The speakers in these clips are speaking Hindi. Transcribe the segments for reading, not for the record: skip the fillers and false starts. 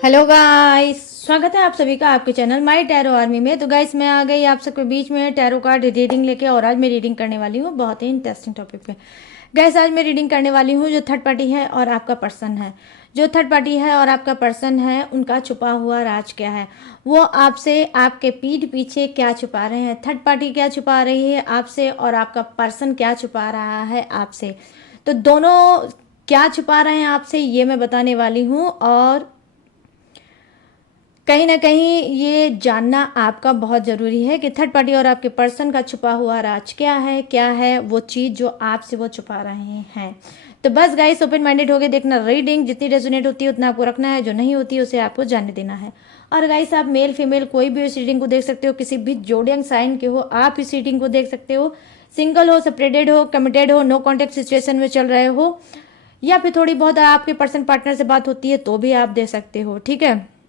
हेलो गाइस, स्वागत है आप सभी का आपके चैनल माय टैरो आर्मी में। तो गाइस मैं आ गई आप सबके बीच में टैरो कार्ड रीडिंग लेके, और आज मैं रीडिंग करने वाली हूँ बहुत ही इंटरेस्टिंग टॉपिक पे। गाइस आज मैं रीडिंग करने वाली हूँ जो थर्ड पार्टी है और आपका पर्सन है। जो थर्ड पार्टी है और आपका पर्सन है, उनका छुपा हुआ राज क्या है, वो आपसे आपके पीठ पीछे क्या छुपा रहे हैं। थर्ड पार्टी क्या छुपा रही है आपसे और आपका पर्सन क्या छुपा रहा है आपसे। तो दोनों क्या छुपा रहे हैं आपसे ये मैं बताने वाली हूँ, और कहीं ना कहीं ये जानना आपका बहुत ज़रूरी है कि थर्ड पार्टी और आपके पर्सन का छुपा हुआ राज क्या है वो चीज़ जो आपसे वो छुपा रहे हैं। तो बस गाइस ओपन माइंडेड होके देखना रीडिंग, जितनी रेजोनेट होती है उतना आपको रखना है, जो नहीं होती है उसे आपको जाने देना है। और गाइस आप मेल फीमेल कोई भी इस रीडिंग को देख सकते हो, किसी भी जोडियक साइन के हो आप इस रीडिंग को देख सकते हो। सिंगल हो, सेपरेटेड हो, कमिटेड हो, नो कॉन्टेक्ट सिचुएशन में चल रहे हो, या फिर थोड़ी बहुत आपके पर्सन पार्टनर से बात होती है तो भी आप दे सकते हो, ठीक है।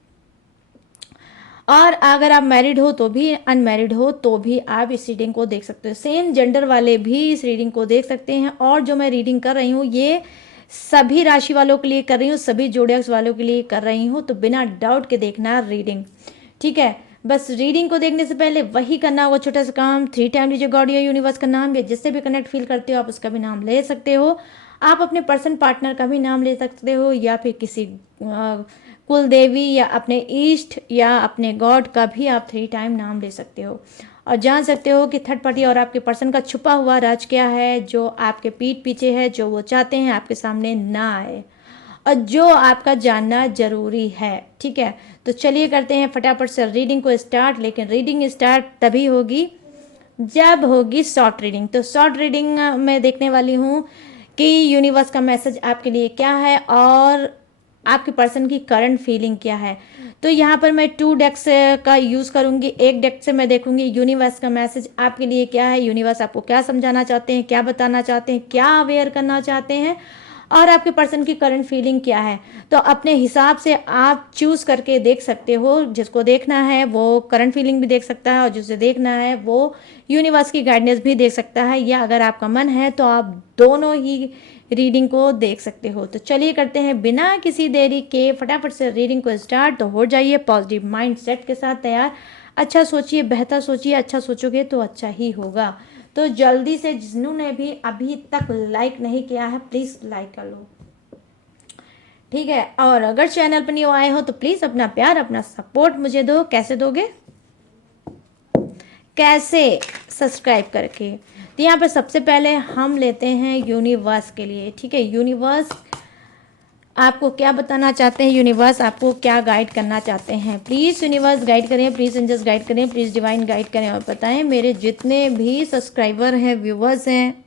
और अगर आप मैरिड हो तो भी, अनमैरिड हो तो भी आप इस रीडिंग को देख सकते हो। सेम जेंडर वाले भी इस रीडिंग को देख सकते हैं। और जो मैं रीडिंग कर रही हूँ ये सभी राशि वालों के लिए कर रही हूँ, सभी जोडियक्स वालों के लिए कर रही हूँ, तो बिना डाउट के देखना रीडिंग, ठीक है। बस रीडिंग को देखने से पहले वही करना होगा छोटा सा काम, 3 टाइम लीजिए गॉड या यूनिवर्स का नाम, या जिससे भी कनेक्ट फील करते हो आप उसका भी नाम ले सकते हो। आप अपने पर्सन पार्टनर का भी नाम ले सकते हो, या फिर किसी कुल देवी या अपने ईष्ट या अपने गॉड का भी आप 3 टाइम नाम ले सकते हो, और जान सकते हो कि थर्ड पार्टी और आपके पर्सन का छुपा हुआ राज क्या है, जो आपके पीठ पीछे है, जो वो चाहते हैं आपके सामने ना आए, और जो आपका जानना जरूरी है, ठीक है। तो चलिए करते हैं फटाफट से रीडिंग को स्टार्ट। लेकिन रीडिंग स्टार्ट तभी होगी जब होगी शॉर्ट रीडिंग। तो शॉर्ट रीडिंग मैं देखने वाली हूँ कि यूनिवर्स का मैसेज आपके लिए क्या है और आपके पर्सन की करंट फीलिंग क्या है। तो यहाँ पर मैं 2 डेक्स का यूज़ करूँगी। एक डेक से मैं देखूँगी यूनिवर्स का मैसेज आपके लिए क्या है, यूनिवर्स आपको क्या समझाना चाहते हैं, क्या बताना चाहते हैं, क्या अवेयर करना चाहते हैं, और आपके पर्सन की करंट फीलिंग क्या है। तो अपने हिसाब से आप चूज़ करके देख सकते हो। जिसको देखना है वो करंट फीलिंग भी देख सकता है, और जिसे देखना है वो यूनिवर्स की गाइडेंस भी देख सकता है, या अगर आपका मन है तो आप दोनों ही रीडिंग को देख सकते हो। तो चलिए करते हैं बिना किसी देरी के फटाफट से रीडिंग को स्टार्ट। तो हो जाइए पॉजिटिव माइंड सेट के साथ तैयार। अच्छा सोचिए, बेहतर सोचिए, अच्छा सोचोगे तो अच्छा ही होगा। तो जल्दी से जिन्होंने भी अभी तक लाइक नहीं किया है प्लीज़ लाइक कर लो, ठीक है। और अगर चैनल पर न्यू आए हो तो प्लीज़ अपना प्यार अपना सपोर्ट मुझे दो। कैसे दोगे, कैसे? सब्सक्राइब करके। तो यहाँ पर सबसे पहले हम लेते हैं यूनिवर्स के लिए, ठीक है। यूनिवर्स आपको क्या बताना चाहते हैं, यूनिवर्स आपको क्या गाइड करना चाहते हैं। प्लीज़ यूनिवर्स गाइड करें, प्लीज़ एंजल्स गाइड करें, प्लीज़ डिवाइन गाइड करें, और बताएं मेरे जितने भी सब्सक्राइबर हैं, व्यूवर्स हैं,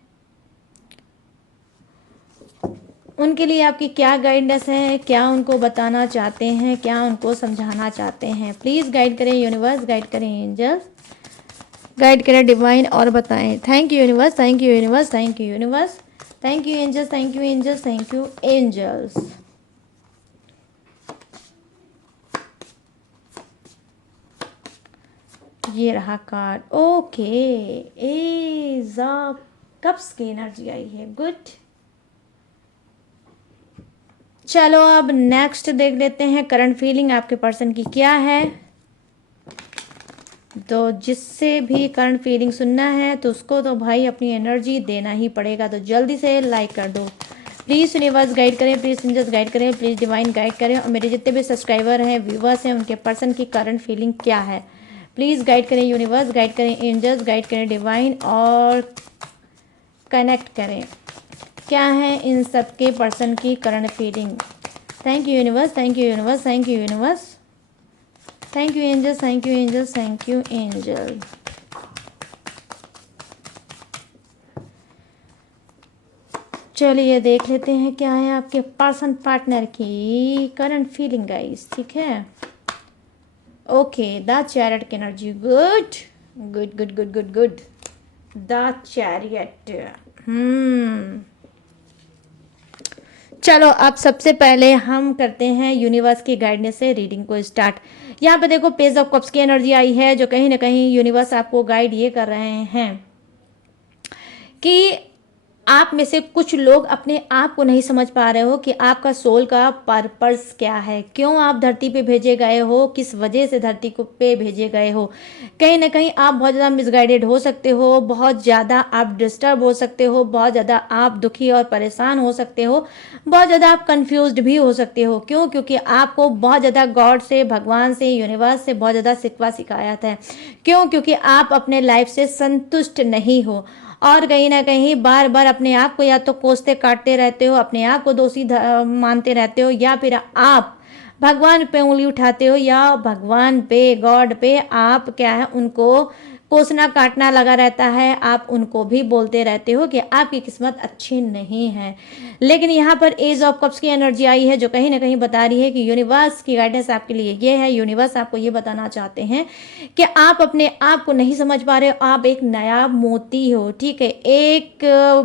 उनके लिए आपकी क्या गाइडेंस है, क्या उनको बताना चाहते हैं, क्या उनको समझाना चाहते हैं। प्लीज़ गाइड करें यूनिवर्स, गाइड करें एंजल्स, गाइड करें डिवाइन, और बताएं। Thank you universe, thank you universe, thank you universe, thank you angels, thank you angels, thank you angels. ये रहा card, okay. Ace of cups की एनर्जी आई है, गुड। चलो अब नेक्स्ट देख लेते हैं करंट फीलिंग आपके पर्सन की क्या है। तो जिससे भी करंट फीलिंग सुनना है तो उसको तो भाई अपनी एनर्जी देना ही पड़ेगा। तो जल्दी से लाइक कर दो। प्लीज़ यूनिवर्स गाइड करें, प्लीज़ एंजल्स गाइड करें, प्लीज़ डिवाइन गाइड करें, और मेरे जितने भी सब्सक्राइबर हैं, व्यूवर्स हैं, उनके पर्सन की करंट फीलिंग क्या है। प्लीज़ गाइड करें यूनिवर्स, गाइड करें एंजल्स, गाइड करें डिवाइन, और कनेक्ट करें क्या है इन सब के पर्सन की current feeling. Thank you universe, thank you universe, thank you universe, thank you angels, thank you angels, thank you angel. चलिए देख लेते हैं क्या है आपके पर्सन पार्टनर की करंट फीलिंग गाइस, ठीक है। ओके, द चैरियट की energy, good good good good good good. The chariot, चलो अब सबसे पहले हम करते हैं यूनिवर्स की गाइडेंस से रीडिंग को स्टार्ट। यहाँ पे देखो पेज ऑफ कप्स की एनर्जी आई है, जो कहीं ना कहीं यूनिवर्स आपको गाइड ये कर रहे हैं कि आप में से कुछ लोग अपने आप को नहीं समझ पा रहे हो कि आपका सोल का पर्पस क्या है, क्यों आप धरती पे भेजे गए हो, किस वजह से धरती को पे भेजे गए हो। कहीं ना कहीं आप बहुत ज़्यादा मिसगाइडेड हो सकते हो, बहुत ज़्यादा आप डिस्टर्ब हो सकते हो, बहुत ज़्यादा आप दुखी और परेशान हो सकते हो, बहुत ज़्यादा आप कंफ्यूज्ड भी हो सकते हो। क्यों? क्योंकि आपको बहुत ज़्यादा गॉड से, भगवान से, यूनिवर्स से बहुत ज़्यादा शिकवा शिकायत है। क्यों? क्योंकि आप अपने लाइफ से संतुष्ट नहीं हो और कहीं ना कहीं बार बार अपने आप को या तो कोसते काटते रहते हो, अपने आप को दोषी मानते रहते हो, या फिर आप भगवान पे उंगली उठाते हो, या भगवान पे, गॉड पे आप क्या है उनको कोसना काटना लगा रहता है। आप उनको भी बोलते रहते हो कि आपकी किस्मत अच्छी नहीं है। लेकिन यहाँ पर एज ऑफ कप्स की एनर्जी आई है जो कहीं ना कहीं बता रही है कि यूनिवर्स की गाइडेंस आपके लिए ये है। यूनिवर्स आपको ये बताना चाहते हैं कि आप अपने आप को नहीं समझ पा रहे हो, आप एक नया मोती हो, ठीक है, एक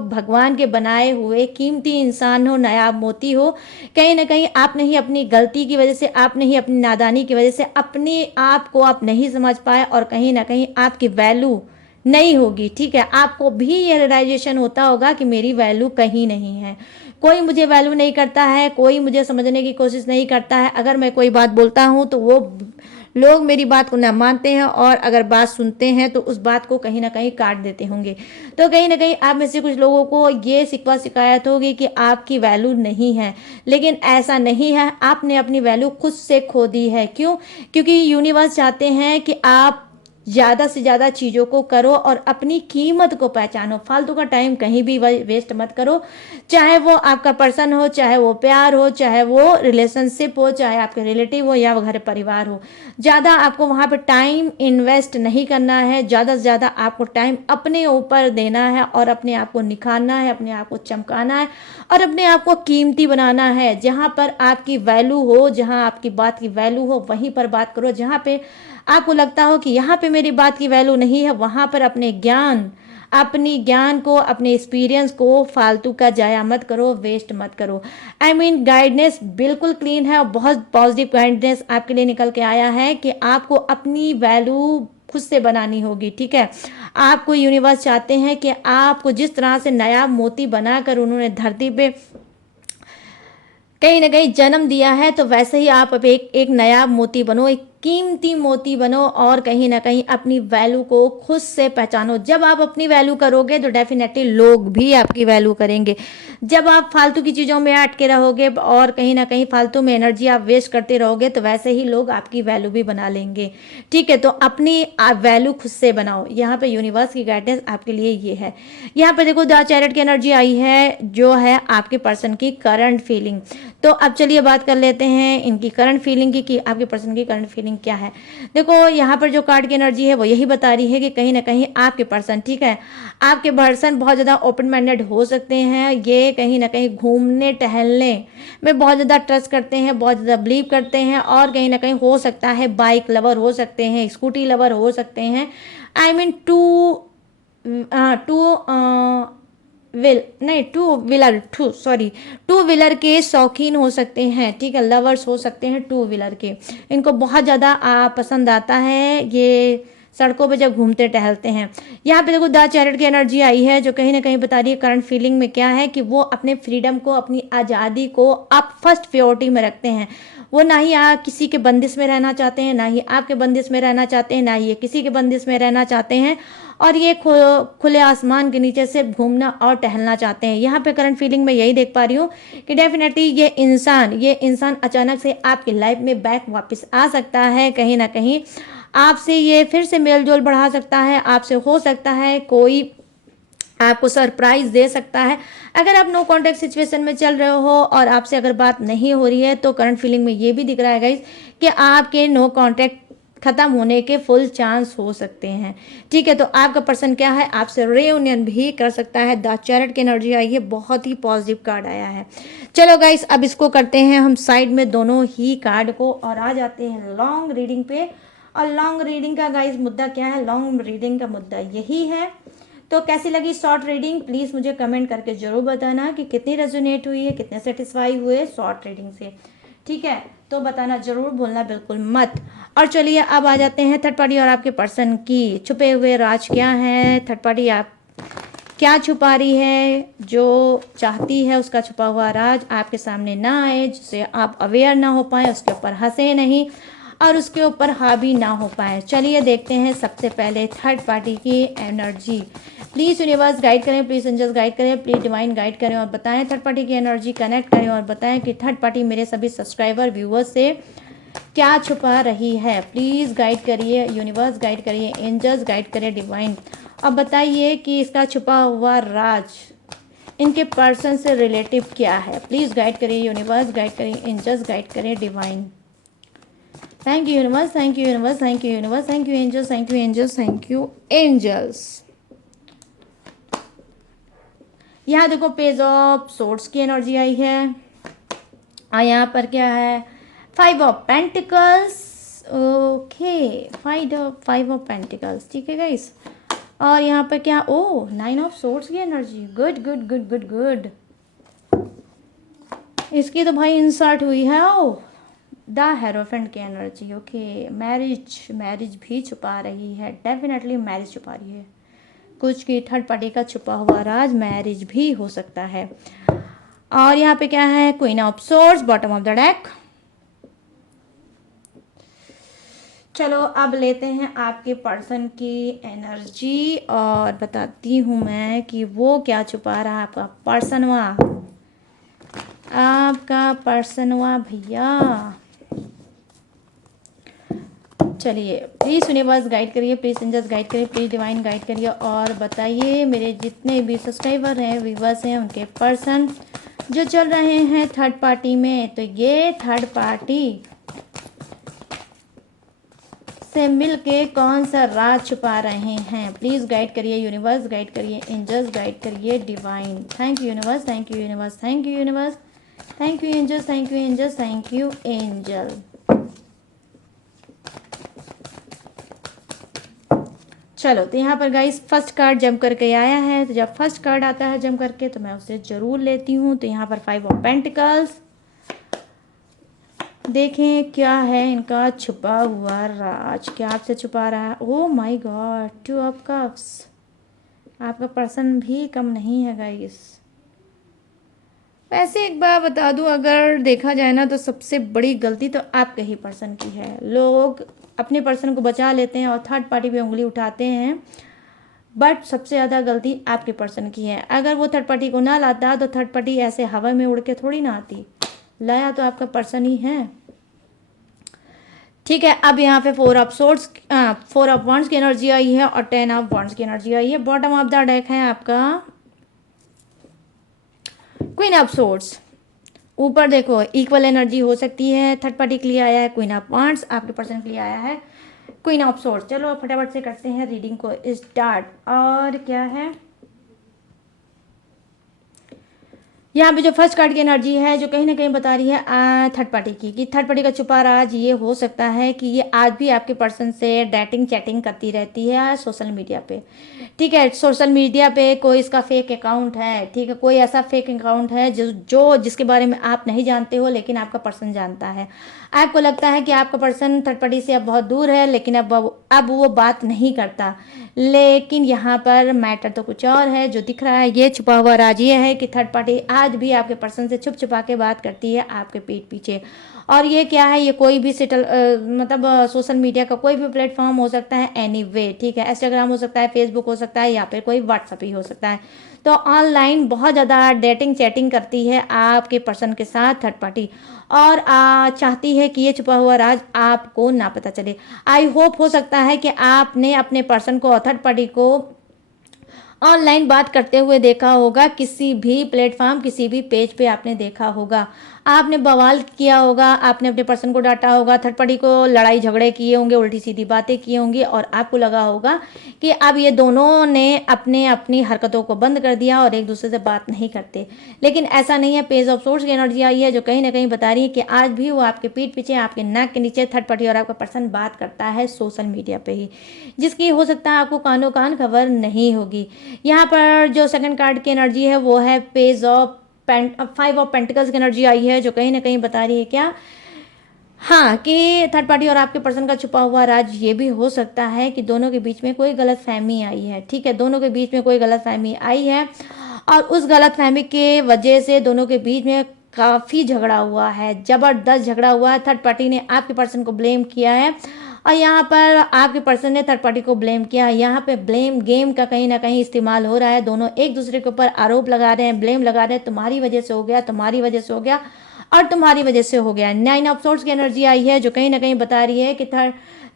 भगवान के बनाए हुए कीमती इंसान हो, नया मोती हो। कहीं ना कहीं आपने ही अपनी गलती की वजह से, आपने ही अपनी नादानी की वजह से अपने आप को आप नहीं समझ पाए और कहीं ना कहीं आपकी वैल्यू नहीं होगी, ठीक है। आपको भी ये रियलाइजेशन होता होगा कि मेरी वैल्यू कहीं नहीं है, कोई मुझे वैल्यू नहीं करता है, कोई मुझे समझने की कोशिश नहीं करता है। अगर मैं कोई बात बोलता हूँ तो वो लोग मेरी बात को ना मानते हैं और अगर बात सुनते हैं तो उस बात को कहीं ना कहीं काट देते होंगे। तो कहीं ना कहीं आप में से कुछ लोगों को ये शिकवा शिकायत होगी कि आपकी वैल्यू नहीं है, लेकिन ऐसा नहीं है। आपने अपनी वैल्यू खुद से खो दी है। क्यों? क्योंकि यूनिवर्स चाहते हैं कि आप ज़्यादा से ज़्यादा चीज़ों को करो और अपनी कीमत को पहचानो। फालतू का टाइम कहीं भी वेस्ट मत करो, चाहे वो आपका पर्सन हो, चाहे वो प्यार हो, चाहे वो रिलेशनशिप हो, चाहे आपके रिलेटिव हो या वो घर परिवार हो। ज़्यादा आपको वहाँ पे टाइम इन्वेस्ट नहीं करना है। ज़्यादा से ज़्यादा आपको टाइम अपने ऊपर देना है और अपने आप को निखारना है, अपने आप को चमकाना है और अपने आप को कीमती बनाना है। जहाँ पर आपकी वैल्यू हो, जहाँ आपकी बात की वैल्यू हो, वहीं पर बात करो। जहाँ पे आपको लगता हो कि यहाँ पे मेरी बात की वैल्यू नहीं है, वहाँ पर अपने ज्ञान को, अपने एक्सपीरियंस को फालतू का जाया मत करो, वेस्ट मत करो। गाइडेंस बिल्कुल क्लीन है और बहुत पॉजिटिव गाइडेंस आपके लिए निकल के आया है कि आपको अपनी वैल्यू खुद से बनानी होगी, ठीक है। आपको यूनिवर्स चाहते हैं कि आपको जिस तरह से नया मोती बनाकर उन्होंने धरती पे कहीं ना कहीं जन्म दिया है, तो वैसे ही आप अब एक नया मोती बनो, एक कीमती मोती बनो और कहीं ना कहीं अपनी वैल्यू को खुद से पहचानो। जब आप अपनी वैल्यू करोगे तो डेफिनेटली लोग भी आपकी वैल्यू करेंगे। जब आप फालतू की चीज़ों में अटके रहोगे और कहीं ना कहीं फालतू में एनर्जी आप वेस्ट करते रहोगे तो वैसे ही लोग आपकी वैल्यू भी बना लेंगे, ठीक है। तो अपनी आप वैल्यू खुद से बनाओ। यहाँ पे यूनिवर्स की गाइडेंस आपके लिए ये है। यहाँ पे देखो द चैरिट की एनर्जी आई है जो है आपके पर्सन की करंट फीलिंग। तो अब चलिए बात कर लेते हैं इनकी करंट फीलिंग की कि आपके पर्सन की करंट फीलिंग क्या है। देखो यहाँ पर जो कार्ड की एनर्जी है वो यही बता रही है कि कहीं ना कहीं आपके पर्सन, ठीक है, आपके पर्सन बहुत ज़्यादा ओपन माइंडेड हो सकते हैं। ये कहीं ना कहीं घूमने टहलने में बहुत ज़्यादा ट्रस्ट करते हैं, बहुत ज़्यादा बिलीव करते हैं और कहीं ना कहीं हो सकता है बाइक लवर हो सकते हैं, स्कूटी लवर हो सकते हैं। आई मीन टू व्हीलर के शौकीन हो सकते हैं, ठीक है, लवर्स हो सकते हैं टू व्हीलर के। इनको बहुत ज़्यादा पसंद आता है ये सड़कों पे जब घूमते टहलते हैं। यहाँ पे देखो द चैरिट की एनर्जी आई है जो कहीं ना कहीं बता रही है करंट फीलिंग में क्या है कि वो अपने फ्रीडम को, अपनी आज़ादी को आप फर्स्ट प्रायोरिटी में रखते हैं। वो ना ही किसी के बंदिश में रहना चाहते हैं, ना ही आपके बंदिश में रहना चाहते हैं, ना ही ये किसी के बंदिश में रहना चाहते हैं और ये खुले आसमान के नीचे से घूमना और टहलना चाहते हैं। यहाँ पे करंट फीलिंग में यही देख पा रही हूँ कि डेफिनेटली ये इंसान अचानक से आपकी लाइफ में बैक वापस आ सकता है। कहीं ना कहीं आपसे ये फिर से मेल जोल बढ़ा सकता है, आपसे हो सकता है कोई आपको सरप्राइज दे सकता है। अगर आप नो कॉन्टेक्ट सिचुएशन में चल रहे हो और आपसे अगर बात नहीं हो रही है तो करंट फीलिंग में ये भी दिख रहा है गाइस कि आपके नो कॉन्टेक्ट खत्म होने के फुल चांस हो सकते हैं, ठीक है। तो आपका पर्सन क्या है, आपसे रियूनियन भी कर सकता है। द चैरिट की एनर्जी आई है, बहुत ही पॉजिटिव कार्ड आया है। चलो गाइस अब इसको करते हैं हम साइड में दोनों ही कार्ड को और आ जाते हैं लॉन्ग रीडिंग पे। और लॉन्ग रीडिंग का गाइस मुद्दा क्या है, लॉन्ग रीडिंग का मुद्दा यही है। तो कैसी लगी शॉर्ट रीडिंग प्लीज़ मुझे कमेंट करके ज़रूर बताना कि कितनी रेजोनेट हुई है, कितने सेटिस्फाई हुए शॉर्ट रीडिंग से, ठीक है। तो बताना जरूर भूलना बिल्कुल मत। और चलिए अब आ जाते हैं थर्ड पार्टी और आपके पर्सन की छुपे हुए राज क्या हैं। थर्ड पार्टी आप क्या छुपा रही है, जो चाहती है उसका छुपा हुआ राज आपके सामने ना आए, जिससे आप अवेयर ना हो पाए, उसके ऊपर हंसे नहीं और उसके ऊपर हावी ना हो पाए। चलिए देखते हैं सबसे पहले थर्ड पार्टी की एनर्जी। प्लीज़ यूनिवर्स गाइड करें, प्लीज़ एंजल्स गाइड करें, प्लीज़ डिवाइन गाइड करें और बताएं थर्ड पार्टी की एनर्जी कनेक्ट करें और बताएं कि थर्ड पार्टी मेरे सभी सब्सक्राइबर व्यूअर्स से क्या छुपा रही है। प्लीज़ गाइड करिए यूनिवर्स, गाइड करिए एंजल्स, गाइड करिए डिवाइन। अब बताइए कि इसका छुपा हुआ राज इनके पर्सन से रिलेटिव क्या है। प्लीज़ गाइड करिए यूनिवर्स, गाइड करिए एंजल्स, गाइड करिए divine. Thank you universe, thank you universe, thank you universe, thank you angels, thank you angels, thank you angels. यहाँ देखो पेज ऑफ सोर्ड्स की एनर्जी आई है और यहाँ पर क्या है, 5 of pentacles. Okay, 5 of pentacles, ठीक है गाइस। और यहाँ पर क्या, ओ 9 ऑफ सोर्ड्स की energy. Good good good good good. इसकी तो भाई इंसर्ट हुई है ओ द हेरोफेंट की एनर्जी। ओके, मैरिज भी छुपा रही है, डेफिनेटली मैरिज छुपा रही है। कुछ की थर्ड पार्टी का छुपा हुआ राज मैरिज भी हो सकता है। और यहाँ पे क्या है, queen of swords, bottom of the deck. चलो अब लेते हैं आपके पर्सन की एनर्जी और बताती हूँ मैं कि वो क्या छुपा रहा है आपका पर्सनवा। आपका पर्सनवा भैया, चलिए प्लीज़ यूनिवर्स गाइड करिए, प्लीज़ एंजल्स गाइड करिए, प्लीज़ डिवाइन गाइड करिए और बताइए मेरे जितने भी सब्सक्राइबर हैं, व्यूवर्स हैं, उनके पर्सन जो चल रहे हैं थर्ड पार्टी में, तो ये थर्ड पार्टी से मिलके कौन सा राज छुपा रहे हैं। प्लीज़ गाइड करिए यूनिवर्स, गाइड करिए एंजल्स, गाइड करिए divine. Thank you universe, thank you universe, thank you universe, thank you angels, thank you angels, thank you angel. चलो तो यहाँ पर गाइस फर्स्ट कार्ड जम करके आया है, तो जब फर्स्ट कार्ड आता है जम करके तो मैं उसे ज़रूर लेती हूँ। तो यहाँ पर 5 ऑफ पेंटिकल्स, देखें क्या है इनका छुपा हुआ राज, क्या आपसे छुपा रहा है। Oh my God, 2 of cups. आपका पर्सन भी कम नहीं है गाइस। वैसे एक बार बता दूं, अगर देखा जाए ना तो सबसे बड़ी गलती तो आपके ही पर्सन की है। लोग अपने पर्सन को बचा लेते हैं और थर्ड पार्टी पे उंगली उठाते हैं, बट सबसे ज़्यादा गलती आपके पर्सन की है। अगर वो थर्ड पार्टी को ना लाता तो थर्ड पार्टी ऐसे हवा में उड़ के थोड़ी ना आती, लाया तो आपका पर्सन ही है। ठीक है, अब यहाँ पे 4 ऑफ सोर्ड्स, 4 ऑफ वॉन्ड्स की एनर्जी आई है और 10 ऑफ वॉन्ड्स की एनर्जी आई है। बॉटम ऑफ द डेक है आपका क्वीन ऑफ सोर्ड्स। ऊपर देखो इक्वल एनर्जी हो सकती है, थर्ड पार्टी के लिए आया है क्वीन ऑफ वॉन्ड्स, आपके पर्सन के लिए आया है क्वीन ऑफ सोर्ड्स। चलो फटाफट से करते हैं रीडिंग को स्टार्ट। और क्या है, यहाँ पे जो फर्स्ट कार्ड की एनर्जी है जो कहीं ना कहीं बता रही है थर्ड पार्टी की, कि थर्ड पार्टी का छुपा राज ये हो सकता है कि ये आज भी आपके पर्सन से डेटिंग चैटिंग करती रहती है सोशल मीडिया पे। ठीक है, सोशल मीडिया पे कोई इसका फेक अकाउंट है, ठीक है, कोई ऐसा फेक अकाउंट है जो जिसके बारे में आप नहीं जानते हो लेकिन आपका पर्सन जानता है। आपको लगता है कि आपका पर्सन थर्ड पार्टी से अब बहुत दूर है, लेकिन अब वो बात नहीं करता, लेकिन यहाँ पर मैटर तो कुछ और है जो दिख रहा है। ये छुपा हुआ राज ये है कि थर्ड पार्टी आज भी आपके पर्सन से छुप छुपा के बात करती है आपके पीठ पीछे। और ये क्या है, ये कोई भी मतलब सोशल मीडिया का कोई भी प्लेटफॉर्म हो सकता है, एनीवे, ठीक है, इंस्टाग्राम हो सकता है, फेसबुक हो सकता है, या फिर कोई व्हाट्सअप ही हो सकता है। तो ऑनलाइन बहुत ज़्यादा डेटिंग चैटिंग करती है आपके पर्सन के साथ थर्ड पार्टी, और चाहती है कि ये छुपा हुआ राज आपको ना पता चले। आई होप हो सकता है कि आपने अपने पर्सन को, थर्ड पार्टी को ऑनलाइन बात करते हुए देखा होगा, किसी भी प्लेटफॉर्म किसी भी पेज पे आपने देखा होगा, आपने बवाल किया होगा, आपने अपने पर्सन को डांटा होगा, थर्ड पार्टी को लड़ाई झगड़े किए होंगे, उल्टी सीधी बातें की होंगी, और आपको लगा होगा कि अब ये दोनों ने अपने अपनी हरकतों को बंद कर दिया और एक दूसरे से बात नहीं करते। लेकिन ऐसा नहीं है। पेज ऑफ सोर्ड्स की एनर्जी आई है जो कहीं ना कहीं बता रही है कि आज भी वो आपके पीठ पीछे, आपके नाक के नीचे थर्ड पार्टी और आपका पर्सन बात करता है सोशल मीडिया पे ही, जिसकी हो सकता है आपको कानों कान खबर नहीं होगी। यहाँ पर जो सेकंड कार्ड की एनर्जी है वो है पेज ऑफ 5 ऑफ पेंटिकल्स की एनर्जी आई है जो कहीं ना कहीं बता रही है क्या, हाँ, कि थर्ड पार्टी और आपके पर्सन का छुपा हुआ राज ये भी हो सकता है कि दोनों के बीच में कोई गलतफ़हमी आई है, ठीक है? दोनों के बीच में कोई गलतफ़हमी आई है और उस गलतफ़हमी के वजह से दोनों के बीच में काफ़ी झगड़ा हुआ है, ज़बरदस्त झगड़ा हुआ है। थर्ड पार्टी ने आपके पर्सन को ब्लेम किया है और यहाँ पर आपके पर्सन ने थर्ड पार्टी को ब्लेम किया है। यहाँ पे ब्लेम गेम का कहीं न कहीं इस्तेमाल हो रहा है। दोनों एक-दूसरे के ऊपर आरोप लगा रहे हैं, ब्लेम लगा रहे हैं, तुम्हारी वजह से हो गया, तुम्हारी वजह से हो गया और तुम्हारी वजह से हो गया। 9 ऑफ सोर्ड्स की एनर्जी आई है जो कहीं न कहीं बता रही है कि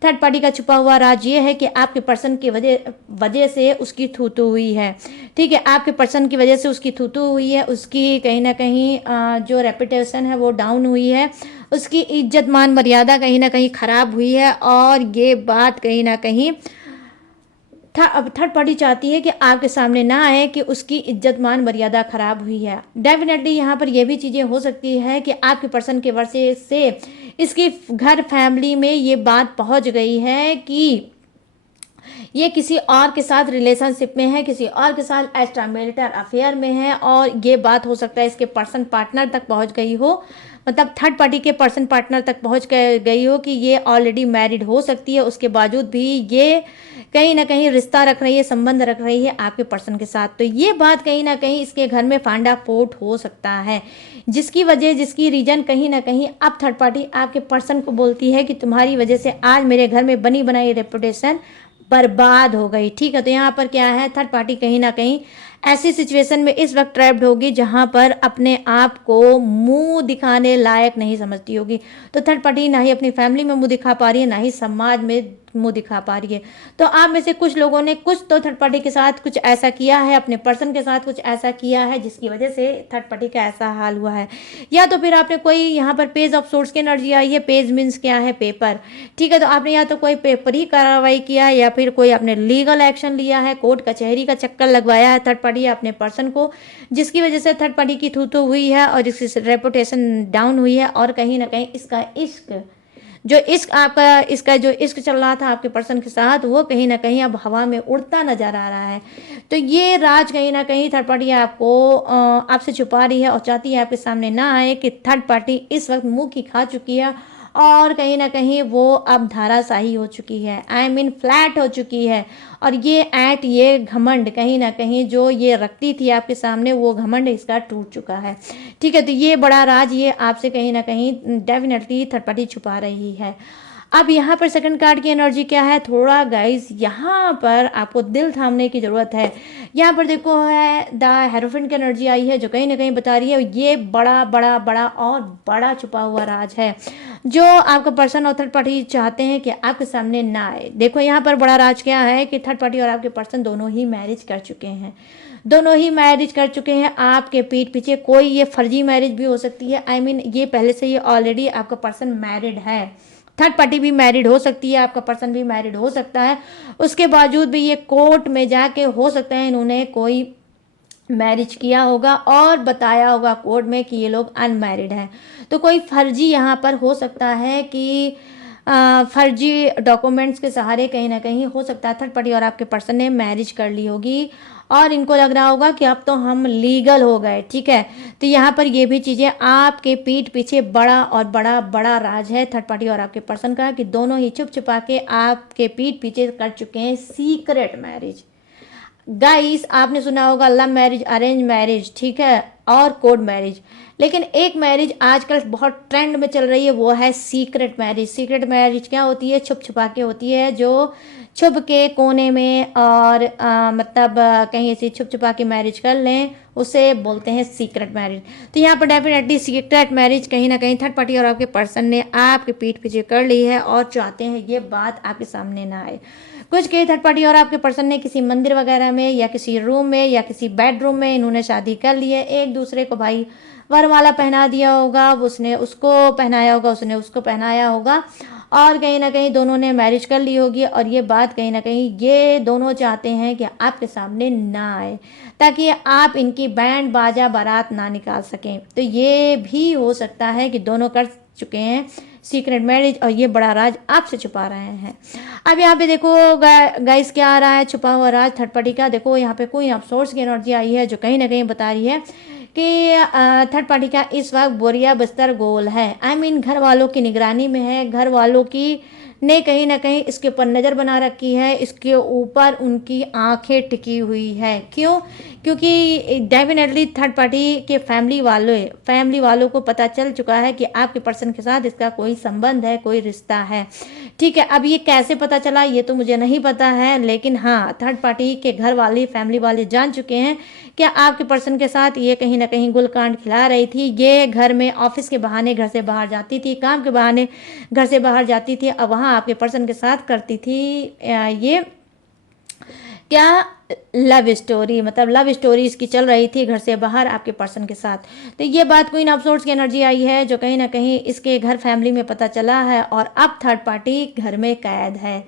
थर्ड पार्टी का छुपा हुआ राज ये है कि आपके पर्सन की वजह वजह से उसकी थू-थू हुई है, ठीक है? आपके पर्सन की वजह से उसकी थू-थू हुई है, उसकी कहीं न कहीं जो रेपुटेशन है वो डाउन हुई है, उसकी इज्जत मान मर्यादा कहीं न कहीं खराब हुई है और ये बात कहीं न कहीं अब थर्ड पार्टी चाहती है कि आपके सामने ना आए कि उसकी इज्जत मान मर्यादा खराब हुई है। डेफिनेटली यहाँ पर यह भी चीज़ें हो सकती है कि आपके पर्सन के वर्षे से इसकी घर फैमिली में ये बात पहुँच गई है कि ये किसी और के साथ रिलेशनशिप में है, किसी और के साथ एक्स्ट्रा मैरिटल अफेयर में है और ये बात हो सकता है इसके पर्सन पार्टनर तक पहुंच गई हो, मतलब थर्ड पार्टी के पर्सन पार्टनर तक पहुंच गई हो कि ये ऑलरेडी मैरिड हो सकती है, उसके बावजूद भी ये कहीं ना कहीं रिश्ता रख रही है, संबंध रख रही है आपके पर्सन के साथ। तो ये बात कहीं ना कहीं इसके घर में फांडा फोट हो सकता है, जिसकी वजह जिसकी रीजन कहीं ना कहीं अब थर्ड पार्टी आपके पर्सन को बोलती है कि तुम्हारी वजह से आज मेरे घर में बनी बनाई रेपुटेशन बर्बाद हो गई, ठीक है? तो यहाँ पर क्या है, थर्ड पार्टी कहीं ना कहीं ऐसी सिचुएशन में इस वक्त ट्रैप्ड होगी जहां पर अपने आप को मुंह दिखाने लायक नहीं समझती होगी। तो थर्ड पार्टी ना ही अपनी फैमिली में मुंह दिखा पा रही है, ना ही समाज में मुंह दिखा पा रही है। तो आप में से कुछ लोगों ने कुछ तो थर्ड पार्टी के साथ कुछ ऐसा किया है, अपने पर्सन के साथ कुछ ऐसा किया है जिसकी वजह से थर्ड पार्टी का ऐसा हाल हुआ है। या तो फिर आपने कोई, यहाँ पर पेज ऑफ सोर्स की एनर्जी आई है, पेज मीन्स क्या है, पेपर, ठीक है? तो आपने या तो कोई पेपर ही कार्रवाई किया या फिर कोई आपने लीगल एक्शन लिया है, कोर्ट कचहरी का चक्कर लगवाया है थर्ड पार्टी अपने पर्सन को, जिसकी वजह से थर्ड पार्टी की थू-थू हुई है और इसकी रेपुटेशन डाउन हुई है और कहीं ना कहीं इसका इश्क, जो इश्क आपका, इसका जो इश्क चल रहा था आपके पर्सन के साथ, वो कहीं ना कहीं अब हवा में उड़ता नजर आ रहा है। तो ये राज कहीं ना कहीं थर्ड पार्टी आपको आपसे छुपा रही है और चाहती है आपके सामने ना आए कि थर्ड पार्टी इस वक्त मुंह की खा चुकी है और कहीं ना कहीं वो अब धाराशाही हो चुकी है, आई मीन फ्लैट हो चुकी है। और ये घमंड कहीं ना कहीं जो ये रखती थी आपके सामने, वो घमंड इसका टूट चुका है, ठीक है? तो ये बड़ा राज ये आपसे कहीं ना कहीं डेफिनेटली थर्ड पार्टी छुपा रही है। अब यहाँ पर सेकंड कार्ड की एनर्जी क्या है, थोड़ा गाइस यहाँ पर आपको दिल थामने की ज़रूरत है। यहाँ पर देखो है द हेरोफेंट की एनर्जी आई है जो कहीं ना कहीं बता रही है ये बड़ा बड़ा बड़ा और बड़ा छुपा हुआ राज है जो आपका पर्सन और थर्ड पार्टी चाहते हैं कि आपके सामने ना आए। देखो यहाँ पर बड़ा राज क्या है कि थर्ड पार्टी और आपके पर्सन दोनों ही मैरिज कर चुके हैं, दोनों ही मैरिज कर चुके हैं आपके पीठ पीछे। कोई ये फर्जी मैरिज भी हो सकती है, आई मीन ये पहले से ही ऑलरेडी आपका पर्सन मैरिड है, थर्ड पार्टी भी मैरिड हो सकती है, आपका पर्सन भी मैरिड हो सकता है। उसके बावजूद भी ये कोर्ट में जाके हो सकता है इन्होंने कोई मैरिज किया होगा और बताया होगा कोर्ट में कि ये लोग अनमैरिड हैं। तो कोई फर्जी यहाँ पर हो सकता है कि फर्जी डॉक्यूमेंट्स के सहारे कहीं ना कहीं हो सकता है थर्ड पार्टी और आपके पर्सन ने मैरिज कर ली होगी और इनको लग रहा होगा कि अब तो हम लीगल हो गए, ठीक है? तो यहाँ पर ये भी चीज़ें आपके पीठ पीछे बड़ा और बड़ा बड़ा राज है थर्ड पार्टी और आपके पर्सन का कि दोनों ही छुप छुपा के आपके पीठ पीछे कर चुके हैं सीक्रेट मैरिज। गाइस आपने सुना होगा लव मैरिज, अरेंज मैरिज, ठीक है, और कोर्ट मैरिज, लेकिन एक मैरिज आजकल बहुत ट्रेंड में चल रही है, वो है सीक्रेट मैरिज। सीक्रेट मैरिज क्या होती है, छुप छुपा के होती है, जो छुप के कोने में और मतलब कहीं ऐसी छुप छुपा के मैरिज कर लें उसे बोलते हैं सीक्रेट मैरिज। तो यहाँ पर डेफिनेटली सीक्रेट मैरिज कहीं ना कहीं थर्ड पार्टी और आपके पर्सन ने आपके पीठ पीछे कर ली है और चाहते हैं ये बात आपके सामने ना आए। कुछ के थर्ड पार्टी और आपके पर्सन ने किसी मंदिर वगैरह में या किसी रूम में या किसी बेडरूम में इन्होंने शादी कर ली है, एक दूसरे को भाई वरमाला पहना दिया होगा, उसने उसको पहनाया होगा, उसने उसको पहनाया होगा और कहीं ना कहीं दोनों ने मैरिज कर ली होगी और ये बात कहीं ना कहीं ये दोनों चाहते हैं कि आपके सामने ना आए ताकि आप इनकी बैंड बाजा बारात ना निकाल सकें। तो ये भी हो सकता है कि दोनों कर चुके हैं सीक्रेट मैरिज और ये बड़ा राज आपसे छुपा रहे हैं। अब यहाँ पे देखो गाइस क्या आ रहा है, छुपा हुआ राज थर्ड पार्टी का। देखो यहाँ पे कोई ऑफ सोर्स की एनर्जी आई है जो कहीं ना कहीं बता रही है कि थर्ड पार्टी का इस वक्त बोरिया बिस्तर गोल है। आई मीन घर वालों की निगरानी में है, घर वालों की ने कहीं ना कहीं इसके ऊपर नज़र बना रखी है, इसके ऊपर उनकी आंखें टिकी हुई है। क्यों? क्योंकि डेफिनेटली थर्ड पार्टी के फैमिली वालों को पता चल चुका है कि आपके पर्सन के साथ इसका कोई संबंध है, कोई रिश्ता है। ठीक है, अब ये कैसे पता चला ये तो मुझे नहीं पता है, लेकिन हाँ थर्ड पार्टी के घर वाले, फैमिली वाले जान चुके हैं कि आपके पर्सन के साथ ये कहीं ना कहीं गुलकांड खिला रही थी। ये घर में ऑफिस के बहाने घर से बाहर जाती थी, काम के बहाने घर से बाहर जाती थी, अब वहाँ आपके पर्सन के साथ करती थी ये क्या लव स्टोरी, मतलब लव स्टोरी इसकी चल रही थी घर से बाहर आपके पर्सन के साथ। तो ये बात क्वीन ऑफ सोर्ड्स की एनर्जी आई है, जो कहीं ना कहीं इसके घर फैमिली में पता चला है और अब थर्ड पार्टी घर में कैद है,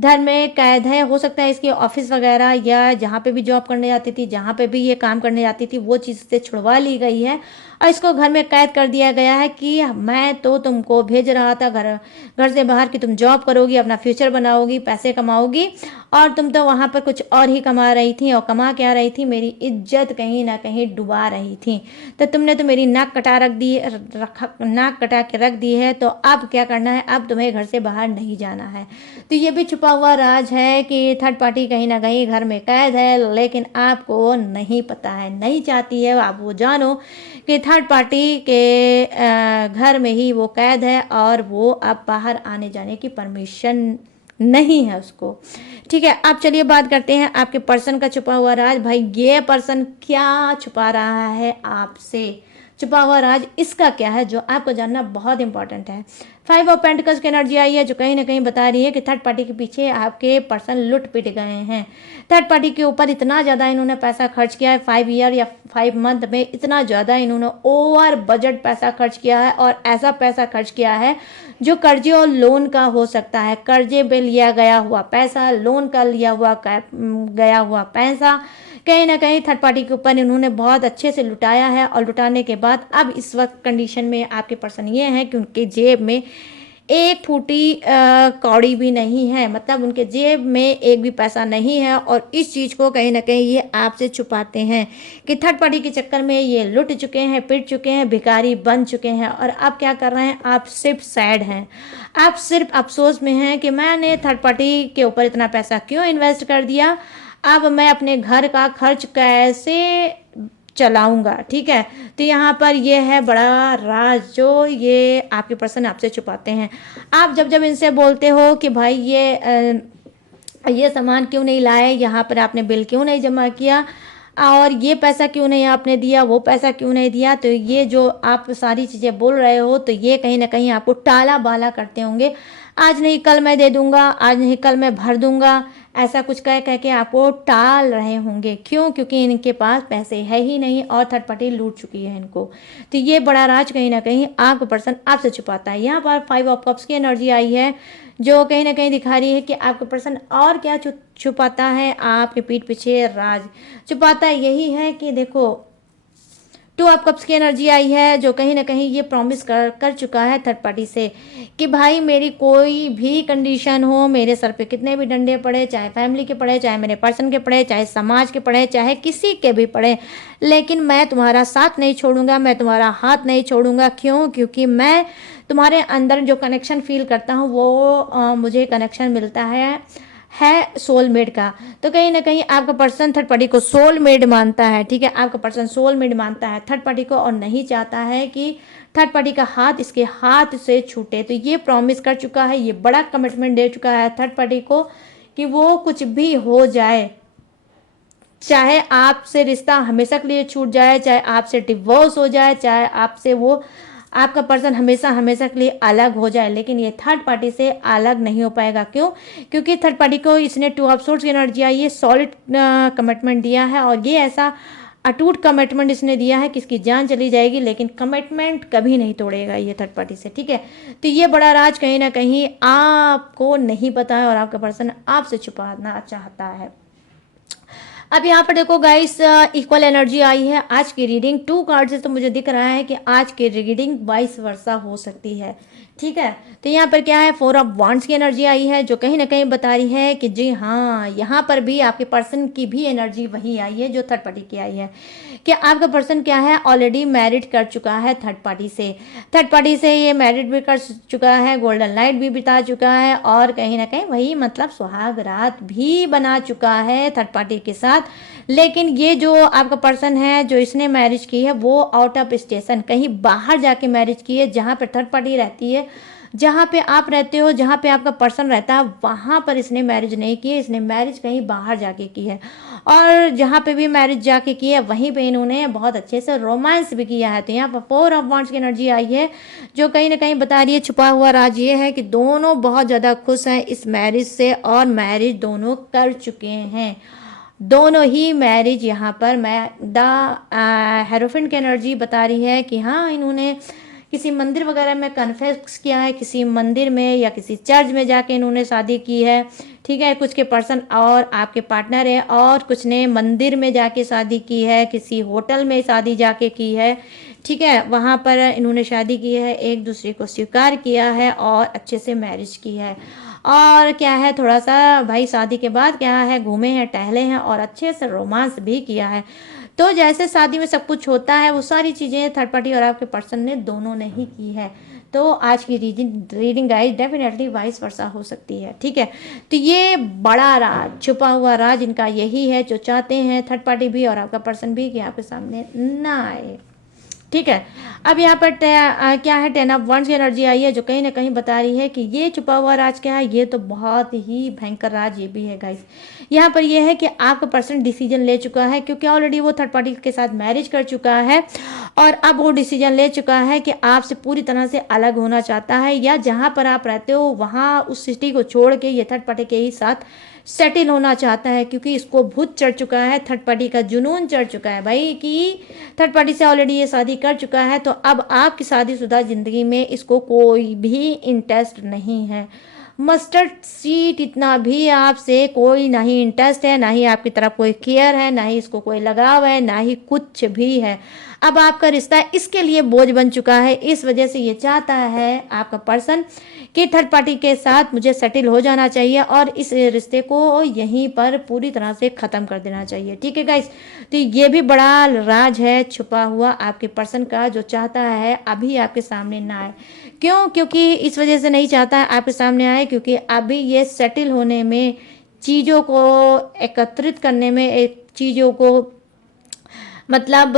घर में कैद है। हो सकता है इसके ऑफिस वगैरह या जहाँ पे भी जॉब करने जाती थी, जहाँ पे भी ये काम करने जाती थी, वो चीज़ से छुड़वा ली गई है और इसको घर में कैद कर दिया गया है कि मैं तो तुमको भेज रहा था घर से बाहर कि तुम जॉब करोगी, अपना फ्यूचर बनाओगी, पैसे कमाओगी, और तुम तो वहाँ पर कुछ और ही कमा रही थी। और कमा क्या रही थी? मेरी इज्जत कहीं ना कहीं डुबा रही थी। तो तुमने तो मेरी नाक कटा के रख दी है, तो अब क्या करना है? अब तुम्हें घर से बाहर नहीं जाना है। तो ये भी छुपा हुआ राज है कि थर्ड पार्टी कहीं ना कहीं घर में कैद है, लेकिन आपको नहीं पता है, नहीं चाहती है आप वो जानो कि थर्ड पार्टी के घर में ही वो कैद है और वो अब बाहर आने जाने की परमिशन नहीं है उसको। ठीक है, अब चलिए बात करते हैं आपके पर्सन का छुपा हुआ राज। भाई ये पर्सन क्या छुपा रहा है आपसे? छुपा हुआ राज इसका क्या है जो आपको जानना बहुत इंपॉर्टेंट है। 5 ऑफ पेंटिकल्स की एनर्जी आई है, जो कहीं ना कहीं बता रही है कि थर्ड पार्टी के पीछे आपके पर्सन लुट पिट गए हैं। थर्ड पार्टी के ऊपर इतना ज़्यादा इन्होंने पैसा खर्च किया है, 5 ईयर या 5 मंथ में इतना ज़्यादा इन्होंने ओवर बजट पैसा खर्च किया है, और ऐसा पैसा खर्च किया है जो कर्जे और लोन का हो सकता है। कर्जे पे लिया गया हुआ पैसा, लोन का लिया हुआ गया हुआ पैसा कहीं ना कहीं थर्ड पार्टी के ऊपर इन्होंने बहुत अच्छे से लुटाया है। और लुटाने के बाद अब इस वक्त कंडीशन में आपके पर्सन ये हैं कि उनके जेब में एक फूटी कौड़ी भी नहीं है, मतलब उनके जेब में एक भी पैसा नहीं है। और इस चीज़ को कहीं ना कहीं ये आपसे छुपाते हैं कि थर्ड पार्टी के चक्कर में ये लुट चुके हैं, पिट चुके हैं, भिखारी बन चुके हैं। और अब क्या कर रहे हैं? आप सिर्फ सैड हैं, आप सिर्फ अफसोस में हैं कि मैंने थर्ड पार्टी के ऊपर इतना पैसा क्यों इन्वेस्ट कर दिया, अब मैं अपने घर का खर्च कैसे चलाऊंगा। ठीक है, तो यहाँ पर ये है बड़ा राज जो ये आपके पर्सन आपसे छुपाते हैं। आप जब जब इनसे बोलते हो कि भाई ये सामान क्यों नहीं लाए, यहाँ पर आपने बिल क्यों नहीं जमा किया, और ये पैसा क्यों नहीं आपने दिया, वो पैसा क्यों नहीं दिया, तो ये जो आप सारी चीज़ें बोल रहे हो, तो ये कहीं ना कहीं आपको टाला बाला करते होंगे। आज नहीं कल मैं दे दूंगा, आज नहीं कल मैं भर दूंगा, ऐसा कुछ कह कह के आपको टाल रहे होंगे। क्यों? क्योंकि इनके पास पैसे है ही नहीं और थर्ड पार्टी लूट चुकी है इनको। तो ये बड़ा राज कहीं ना कहीं आपका पर्सन आपसे छुपाता है। यहाँ पर 5 ऑफ कप्स की एनर्जी आई है, जो कहीं ना कहीं दिखा रही है कि आपका पर्सन और क्या छुपाता है आपके पीठ पीछे। राज छुपाता यही है कि देखो 2 ऑफ कप्स की एनर्जी आई है, जो कहीं ना कहीं ये प्रॉमिस कर चुका है थर्ड पार्टी से कि भाई मेरी कोई भी कंडीशन हो, मेरे सर पे कितने भी डंडे पड़े, चाहे फैमिली के पड़े, चाहे मेरे पर्सन के पड़े, चाहे समाज के पड़े, चाहे किसी के भी पड़े, लेकिन मैं तुम्हारा साथ नहीं छोड़ूंगा, मैं तुम्हारा हाथ नहीं छोड़ूंगा। क्यों? क्योंकि मैं तुम्हारे अंदर जो कनेक्शन फील करता हूँ वो मुझे कनेक्शन मिलता है सोलमेट का। तो कहीं ना कहीं आपका पर्सन थर्ड पार्टी को सोलमेट मानता है। ठीक है, आपका पर्सन सोलमेट मानता है थर्ड पार्टी को और नहीं चाहता है कि थर्ड पार्टी का हाथ इसके हाथ से छूटे। तो ये प्रॉमिस कर चुका है, ये बड़ा कमिटमेंट दे चुका है थर्ड पार्टी को कि वो कुछ भी हो जाए, चाहे आपसे रिश्ता हमेशा के लिए छूट जाए, चाहे आपसे डिवोर्स हो जाए, चाहे आपसे वो आपका पर्सन हमेशा हमेशा के लिए अलग हो जाए, लेकिन ये थर्ड पार्टी से अलग नहीं हो पाएगा। क्यों? क्योंकि थर्ड पार्टी को इसने 2 ऑफ सोर्ड्स की एनर्जी आई, ये सॉलिड कमिटमेंट दिया है, और ये ऐसा अटूट कमिटमेंट इसने दिया है कि इसकी जान चली जाएगी लेकिन कमिटमेंट कभी नहीं तोड़ेगा ये थर्ड पार्टी से। ठीक है, तो ये बड़ा राज कहीं ना कहीं आपको नहीं पता है और आपका पर्सन आपसे छुपाना चाहता है। अब यहाँ पर देखो गाइस, इक्वल एनर्जी आई है। आज की रीडिंग 2 कार्ड से तो मुझे दिख रहा है कि आज की रीडिंग 22 वर्षा हो सकती है। ठीक है, तो यहाँ पर क्या है, 4 ऑफ वांड्स की एनर्जी आई है, जो कहीं ना कहीं बता रही है कि जी हाँ, यहाँ पर भी आपके पर्सन की भी एनर्जी वही आई है जो थर्ड पार्टी की आई है कि आपका पर्सन क्या है, ऑलरेडी मैरिड कर चुका है थर्ड पार्टी से। थर्ड पार्टी से ये मैरिड भी कर चुका है, गोल्डन नाइट भी बिता चुका है, और कहीं ना कहीं वही मतलब सुहाग रात भी बना चुका है थर्ड पार्टी के साथ। लेकिन ये जो आपका पर्सन है, जो इसने मैरिज की है, वो आउट ऑफ स्टेशन कहीं बाहर जाके मैरिज की है, जहाँ पे थर्ड पार्टी रहती है, जहाँ पे आप रहते हो, जहाँ पे आपका पर्सन रहता है, वहाँ पर इसने मैरिज नहीं की है। इसने मैरिज कहीं बाहर जाके की है, और जहाँ पे भी मैरिज जाके की है वहीं पे इन्होंने बहुत अच्छे से रोमांस भी किया है। तो यहाँ पर 4 ऑफ वांड्स की एनर्जी आई है, जो कहीं ना कहीं बता रही है, छुपा हुआ राज ये है कि दोनों बहुत ज़्यादा खुश हैं इस मैरिज से, और मैरिज दोनों कर चुके हैं। दोनों ही मैरिज यहाँ पर मैं द हेरोफेंट की एनर्जी बता रही है कि हाँ, इन्होंने किसी मंदिर वगैरह में कन्फेस किया है, किसी मंदिर में या किसी चर्च में जाके इन्होंने शादी की है। ठीक है, कुछ के पर्सन और आपके पार्टनर है, और कुछ ने मंदिर में जाके शादी की है, किसी होटल में शादी जाके की है। ठीक है, वहाँ पर इन्होंने शादी की है, एक दूसरे को स्वीकार किया है और अच्छे से मैरिज की है। और क्या है, थोड़ा सा भाई शादी के बाद क्या है, घूमे हैं, टहले हैं, और अच्छे से रोमांस भी किया है। तो जैसे शादी में सब कुछ होता है, वो सारी चीज़ें थर्ड पार्टी और आपके पर्सन ने दोनों ने ही की है। तो आज की reading guys definitely vice versa हो सकती है। ठीक है, तो ये बड़ा राज, छुपा हुआ राज इनका यही है, जो चाहते हैं थर्ड पार्टी भी और आपका पर्सन भी कि आपके सामने ना आए। ठीक है, अब यहाँ पर क्या है, 10 ऑफ वांड्स की एनर्जी आई है, जो कहीं ना कहीं बता रही है कि ये छुपा हुआ राज क्या है, ये तो बहुत ही भयंकर राज ये भी है गाइस। यहाँ पर ये है कि आपका पर्सन डिसीजन ले चुका है, क्योंकि ऑलरेडी वो थर्ड पार्टी के साथ मैरिज कर चुका है, और अब वो डिसीजन ले चुका है कि आपसे पूरी तरह से अलग होना चाहता है, या जहाँ पर आप रहते हो वहाँ उस सिटी को छोड़ के ये थर्ड पार्टी के ही साथ सेटल होना चाहता है, क्योंकि इसको भूत चढ़ चुका है, थर्ड पार्टी का जुनून चढ़ चुका है भाई, कि थर्ड पार्टी से ऑलरेडी ये शादी कर चुका है। तो अब आपकी शादीशुदा ज़िंदगी में इसको कोई भी इंटरेस्ट नहीं है, मस्टर्ड सीट इतना भी आपसे कोई नहीं इंटरेस्ट है, ना ही आपकी तरफ कोई केयर है, ना ही इसको कोई लगाव है, ना ही कुछ भी है। अब आपका रिश्ता इसके लिए बोझ बन चुका है, इस वजह से ये चाहता है आपका पर्सन कि थर्ड पार्टी के साथ मुझे सेटल हो जाना चाहिए, और इस रिश्ते को यहीं पर पूरी तरह से ख़त्म कर देना चाहिए। ठीक है गाइस, तो ये भी बड़ा राज है छुपा हुआ आपके पर्सन का, जो चाहता है अभी आपके सामने ना आए। क्यों? क्योंकि इस वजह से नहीं चाहता है आपके सामने आए, क्योंकि अभी ये सेटल होने में, चीज़ों को एकत्रित करने में, एक चीज़ों को मतलब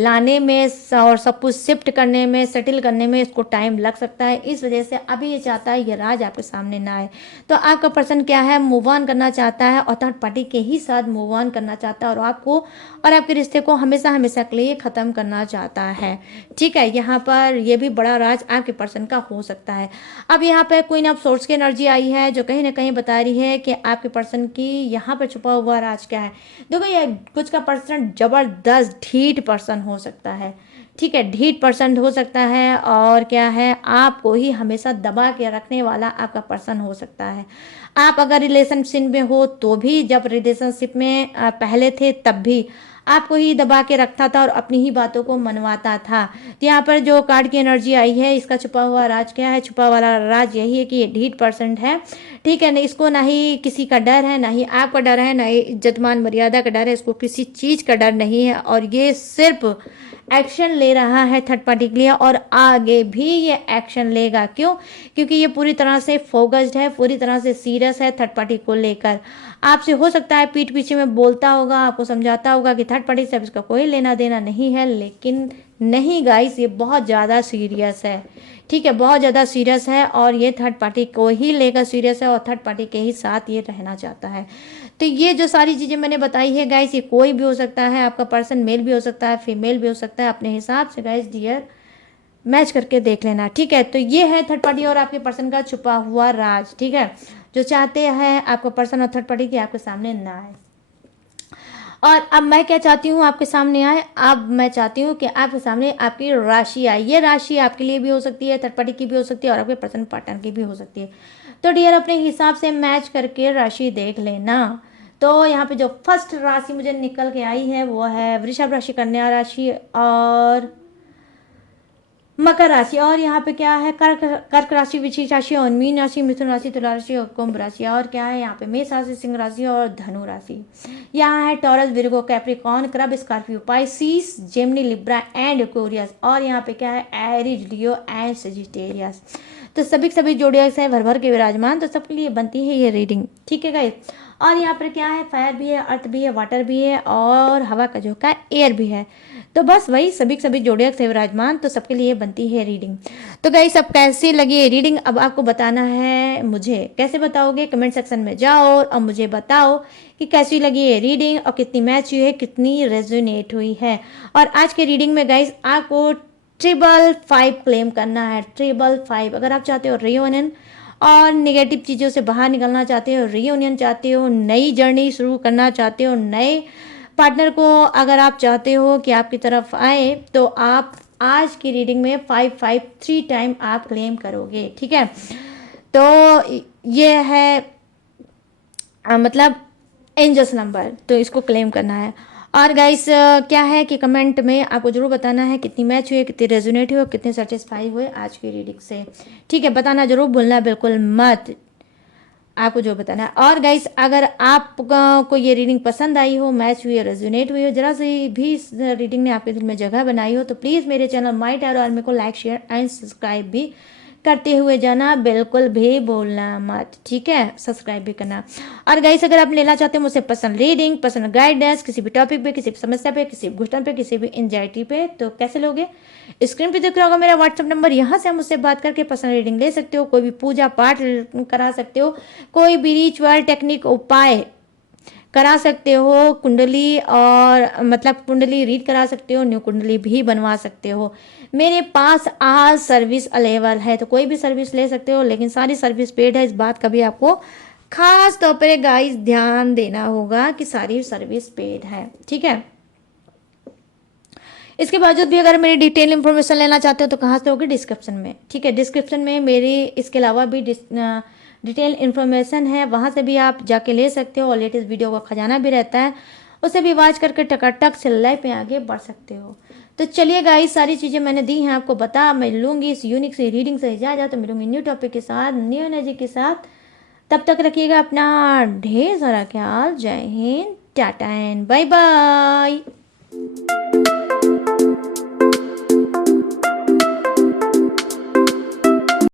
लाने में और सब कुछ शिफ्ट करने में, सेटल करने में इसको टाइम लग सकता है। इस वजह से अभी ये चाहता है ये राज आपके सामने ना आए। तो आपका पर्सन क्या है, मूव ऑन करना चाहता है, और थर्ड पार्टी के ही साथ मूव ऑन करना चाहता है, और आपको और आपके रिश्ते को हमेशा हमेशा के लिए ख़त्म करना चाहता है। ठीक है, यहाँ पर ये भी बड़ा राज आपके पर्सन का हो सकता है। अब यहाँ पर क्वीन ऑफ सोर्ड्स की एनर्जी आई है, जो कहीं ना कहीं बता रही है कि आपके पर्सन की यहाँ पर छुपा हुआ राज क्या है। देखो, ये कुछ का पर्सन जबरदस्त ढीठ पर्सन हो सकता है। ठीक है, ढीठ पर्सन हो सकता है, और क्या है, आपको ही हमेशा दबा के रखने वाला आपका पर्सन हो सकता है। आप अगर रिलेशनशिप में हो तो भी, जब रिलेशनशिप में पहले थे तब भी आपको ही दबा के रखता था और अपनी ही बातों को मनवाता था। तो यहाँ पर जो कार्ड की एनर्जी आई है, इसका छुपा हुआ राज क्या है, छुपा हुआ राज यही है कि ये ढीठ पर्सन है। ठीक है, नहीं इसको ना ही किसी का डर है, ना ही आपका डर है, ना ही इज्जत मान मर्यादा का डर है, इसको किसी चीज़ का डर नहीं है, और ये सिर्फ एक्शन ले रहा है थर्ड पार्टी के लिए, और आगे भी ये एक्शन लेगा। क्यों? क्योंकि ये पूरी तरह से फोकस्ड है, पूरी तरह से सीरियस है थर्ड पार्टी को लेकर। आपसे हो सकता है पीठ पीछे में बोलता होगा, आपको समझाता होगा कि थर्ड पार्टी से अब इसका कोई लेना देना नहीं है, लेकिन नहीं गाइस, ये बहुत ज़्यादा सीरियस है। ठीक है, बहुत ज़्यादा सीरियस है, और ये थर्ड पार्टी को ही लेकर सीरियस है, और थर्ड पार्टी के ही साथ ये रहना चाहता है। तो ये जो सारी चीज़ें मैंने बताई है गाइस, ये कोई भी हो सकता है, आपका पर्सन मेल भी हो सकता है, फीमेल भी हो सकता है, अपने हिसाब से गाइस डियर मैच करके देख लेना। ठीक है, तो ये है थर्ड पार्टी और आपके पर्सन का छुपा हुआ राज। ठीक है, जो चाहते हैं आपका पर्सन और थर्ड पार्टी की आपके सामने ना आए। और अब मैं क्या चाहती हूँ आपके सामने आए, अब मैं चाहती हूँ कि आपके सामने आपकी राशि आए। ये राशि आपके लिए भी हो सकती है, थर्ड पार्टी की भी हो सकती है, और आपके पर्सन पार्टनर की भी हो सकती है। तो डियर अपने हिसाब से मैच करके राशि देख लेना। तो यहाँ पे जो फर्स्ट राशि मुझे निकल के आई है वो है वृषभ राशि, कन्या राशि और मकर राशि, और यहाँ पे क्या है, कर्क राशि, वृश्चिक राशि और मीन राशि, मिथुन राशि, तुला राशि और कुंभ राशि, और क्या है यहाँ पे मेष राशि, सिंह राशि और धनु राशि। यहाँ है Taurus, Virgo, Capricorn, crab, Scorpio, Pisces, Gemini, Libra and Aquarius, और यहाँ पे क्या है एरीज, लियो एंड सजिटेरियस। तो सभी जोडियाक्स है भर भर के विराजमान, तो सबके लिए बनती है ये रीडिंग, ठीक है गाइस। और यहाँ पर क्या है, फायर भी है, अर्थ भी है, वाटर भी है, और हवा का झोंका एयर भी है। तो बस वही सभी जोडियाक्स है विराजमान, तो सबके लिए बनती है रीडिंग। तो गाइस अब कैसी लगी ये रीडिंग, अब आपको बताना है मुझे। कैसे बताओगे, कमेंट सेक्शन में जाओ और मुझे बताओ कि कैसी लगी ये रीडिंग और कितनी मैच हुई है, कितनी रेजोनेट हुई है। और आज के रीडिंग में गाइस आपको 555 क्लेम करना है, 555। अगर आप चाहते हो रियूनियन और नेगेटिव चीज़ों से बाहर निकलना चाहते हो, रियूनियन चाहते हो, नई जर्नी शुरू करना चाहते हो, नए पार्टनर को अगर आप चाहते हो कि आपकी तरफ आए, तो आप आज की रीडिंग में 553 टाइम आप क्लेम करोगे, ठीक है। तो ये है मतलब एंजल्स नंबर, तो इसको क्लेम करना है। और गाइस क्या है कि कमेंट में आपको जरूर बताना है कितनी मैच हुई, कितनी रेजोनेट हुई और कितने सेटिस्फाई हुए आज की रीडिंग से, ठीक है। बताना जरूर भूलना बिल्कुल मत, आपको जो बताना है। और गाइस अगर आपको ये रीडिंग पसंद आई हो, मैच हुई, रेजोनेट हुई हो, जरा सी भी इस रीडिंग ने आपके दिल में जगह बनाई हो, तो प्लीज़ मेरे चैनल माय टैरो आर्मी को लाइक, शेयर एंड सब्सक्राइब भी करते हुए जाना, बिल्कुल भी बोलना मत, ठीक है। सब्सक्राइब भी करना। और गाइस अगर आप लेना चाहते हो मुझसे पर्सनल रीडिंग, पर्सनल गाइडेंस, किसी भी टॉपिक पे, किसी भी समस्या पे, किसी भी घुटन पे, किसी भी एंजाइटी पे, तो कैसे लोगे, स्क्रीन पे दिख रहा होगा मेरा व्हाट्सएप नंबर, यहाँ से हम मुझसे बात करके पर्सनल रीडिंग ले सकते हो। कोई भी पूजा पाठ करा सकते हो, कोई भी रिचुअल टेक्निक उपाय करा सकते हो, कुंडली और मतलब कुंडली रीड करा सकते हो, न्यू कुंडली भी बनवा सकते हो। मेरे पास आज सर्विस अवेलेबल है, तो कोई भी सर्विस ले सकते हो, लेकिन सारी सर्विस पेड है, इस बात का भी आपको खास तौर पर गाइस ध्यान देना होगा कि सारी सर्विस पेड है, ठीक है। इसके बावजूद भी अगर मेरी डिटेल इन्फॉर्मेशन लेना चाहते हो तो कहाँ से होगी, डिस्क्रिप्शन में, ठीक है। डिस्क्रिप्शन में मेरी इसके अलावा भी डिटेल इन्फॉर्मेशन है, वहाँ से भी आप जाके ले सकते हो, और लेटेस्ट वीडियो का खजाना भी रहता है, उसे भी वॉच करके टकाटक से लाइफ में आगे बढ़ सकते हो। तो चलिए गाइस सारी चीज़ें मैंने दी हैं आपको बता, मैं लूँगी इस यूनिक से रीडिंग से इजाज़त, तो मिलूंगी न्यू टॉपिक के साथ, न्यू एनर्जी के साथ। तब तक रखिएगा अपना ढेर सारा ख्याल। जय Hind, tata and bye bye.